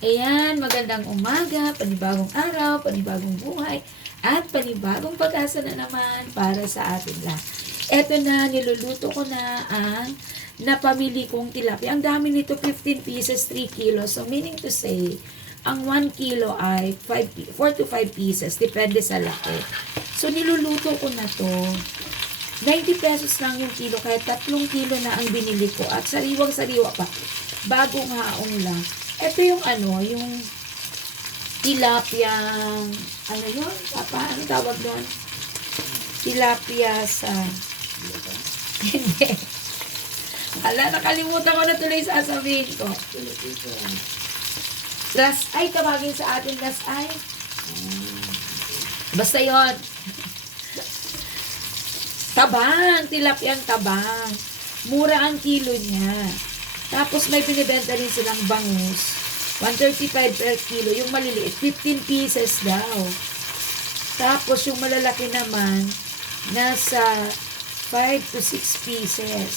Ayan, magandang umaga, panibagong araw, panibagong buhay, at panibagong pag-asa na naman para sa atin lahat. Eto na, niluluto ko na ang napamili kong tilapia. Ang dami nito, 15 pieces, 3 kilos. So, meaning to say, ang 1 kilo ay 5, pi- 4 to 5 pieces, depende sa laki. So, niluluto ko na to. 90 pesos lang yung kilo, kaya 3 kilo na ang binili ko. At sariwang-sariwa pa. Bagong haong lang. Ito yung ano, yung tilapia, ano yun? Papa, ano tawag doon? Tilapia sa... Hindi. Hala, nakalimutan ko na tuloy sasabihin ko. Last ay, tawagin sa atin last ay. Basta yon. Tabang, tilapyang tabang. Mura ang kilo niya. Tapos may binibenta rin silang bangus. 135 per kilo. Yung maliliit, 15 pieces daw. Tapos yung malalaki naman, nasa 5 to 6 pieces.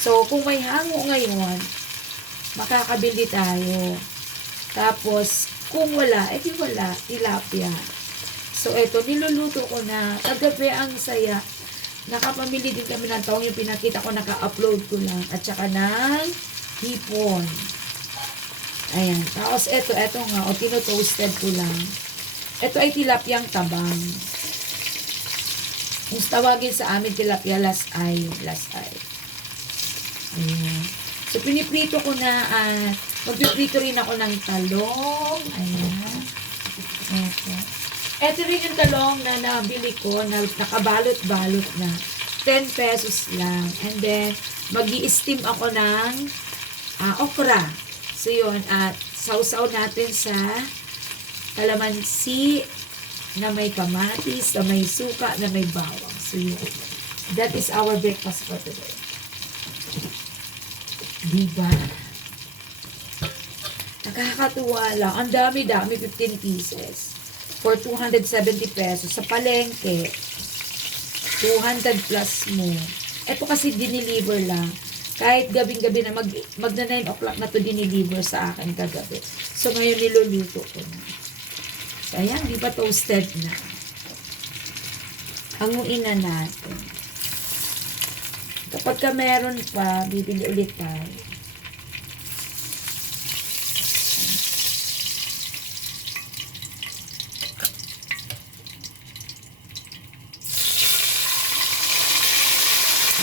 So, kung may hango ngayon, makakabili tayo. Tapos, kung wala, edi wala, tilapia. So, eto, niluluto ko na. Kagabi ang saya. Nakapamili din kami ng taong yung pinakita ko, naka-upload ko lang. At saka ng hipon. Ayan. Tapos, eto, eto nga, o, tinotoasted ko lang. Ito ay tilapyang tabang. Kung tawagin sa amin tilapia. Last eye. Ayan. So, piniprito ko na at magpiprito rin ako ng talong. Ayan. Ito. Ito rin yung talong na nabili ko na nakabalot-balot na. 10 pesos lang. And then, mag steam ako ng ah, okra. So, yun. At sausaw natin sa kalamansi na may kamatis, na may suka, na may bawang. So, yun. That is our breakfast for today. Diba? Nakakatuwa lang. Ang dami-dami, 15 pieces. For 270 pesos. Sa palengke, 200 plus mo. Ito kasi diniliver lang. Kahit gabing-gabi na, mag, magna 9 o'clock na to diniliver sa akin kagabi. So, ngayon niluluto ko na. So, ayan, di ba toasted na? Hanguin na natin. Kapag ka meron pa, bibili ulit tayo.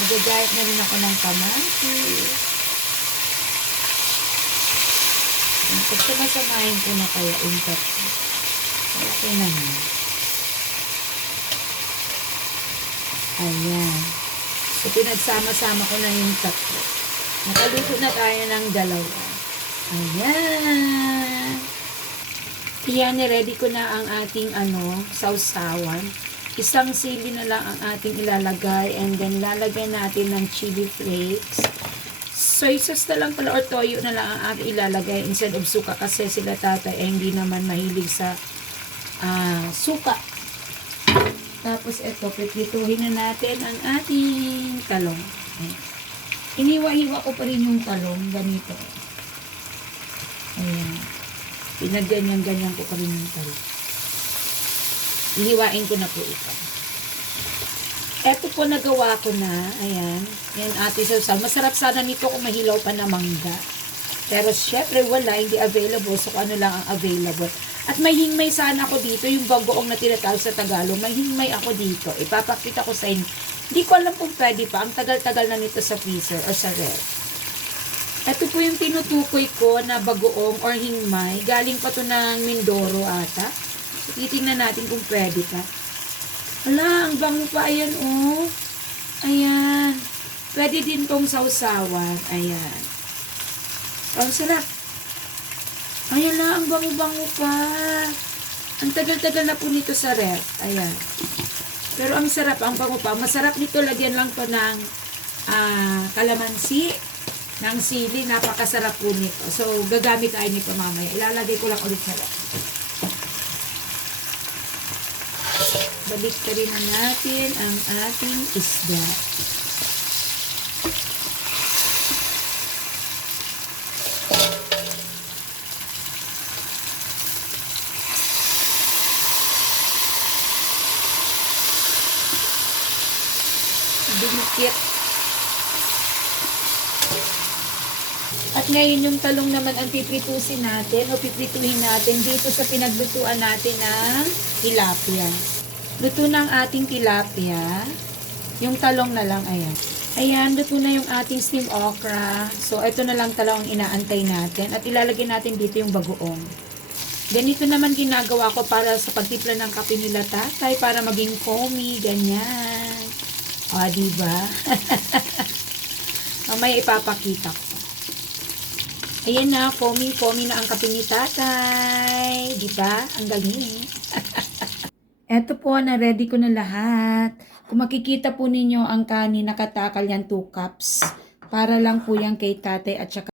Magagayat na rin ako ng kamatis. Pag sumasamahin ko na kaya tatlo. Okay naman. Ayan. So, pinagsama-sama ko na yung tatlo. Nakaluto na tayo ng dalawa. Ayan. Iyan, ready ko na ang ating ano, sausawan. Isang sili na lang ang ating ilalagay and then lalagay natin ng chili flakes. Soy sauce na lang pala or toyo na lang ang ating ilalagay instead of suka kasi sila tatay ay hindi naman mahilig sa ah, suka. Tapos ito, piprituhin na natin ang ating talong. Ayan. Iniwa-hiwa ko pa rin yung talong, ganito. Ayan. Pinagganyan-ganyan ko pa rin yung talong. Ihiwain ko na po ito. Eto po nagawa ko na. Ayan. Yan ate Susan. Masarap sana nito kung mahilaw pa na mangga. Pero syempre wala, hindi available. So ano lang ang available. At may sana ako dito, yung bagoong na tinatawag sa Tagalog. May hingmay ako dito. Ipapakita ko sa inyo. Hindi ko alam kung pwede pa. Ang tagal-tagal na nito sa freezer or sa ref. Ito po yung tinutukoy ko na bagoong or hingmay. Galing pa to ng Mindoro ata. Titingnan natin kung pwede pa. Wala, ang bango pa. Ayan, oh. Ayan. Pwede din tong sausawan. Ayan. Ang sarap. Ayan na, ang bango-bango pa. Ang tagal-tagal na po nito sa ref. Ayan. Pero ang sarap, ang bango pa. Masarap nito, lagyan lang to ng ah, kalamansi, ng sili. Napakasarap po nito. So, gagamit tayo nito mamaya. Ilalagay ko lang ulit sa ref. balik ka na natin ang ating isda. Dumikit. At ngayon yung talong naman ang pipritusin natin o piprituhin natin dito sa pinaglutuan natin ng tilapia. Luto na ang ating tilapia. Yung talong na lang, ayan. Ayan, luto na yung ating steam okra. So, ito na lang talong ang inaantay natin. At ilalagay natin dito yung bagoong. Ganito naman ginagawa ko para sa pagtipla ng kape nila tatay para maging foamy, ganyan. O, diba? Mamaya ipapakita ko. Ayan na, foamy, foamy na ang kape ni tatay. Diba? Ang galing. Eto po, na-ready ko na lahat. Kung makikita po ninyo ang kanin, nakatakal yan 2 cups. Para lang po yan kay tatay at saka